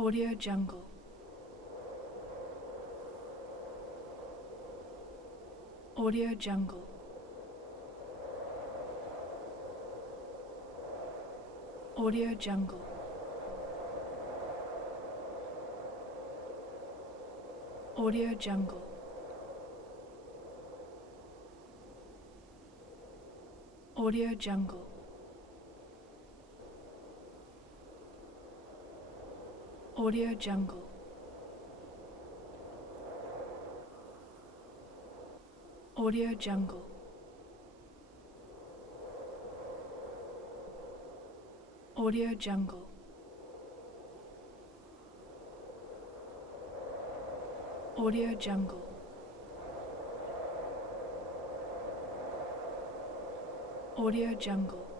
Audio Jungle. Audio Jungle. Audio Jungle. Audio Jungle. Audio Jungle. Audio Jungle. Audio Jungle. Audio Jungle. Audio Jungle. Audio Jungle.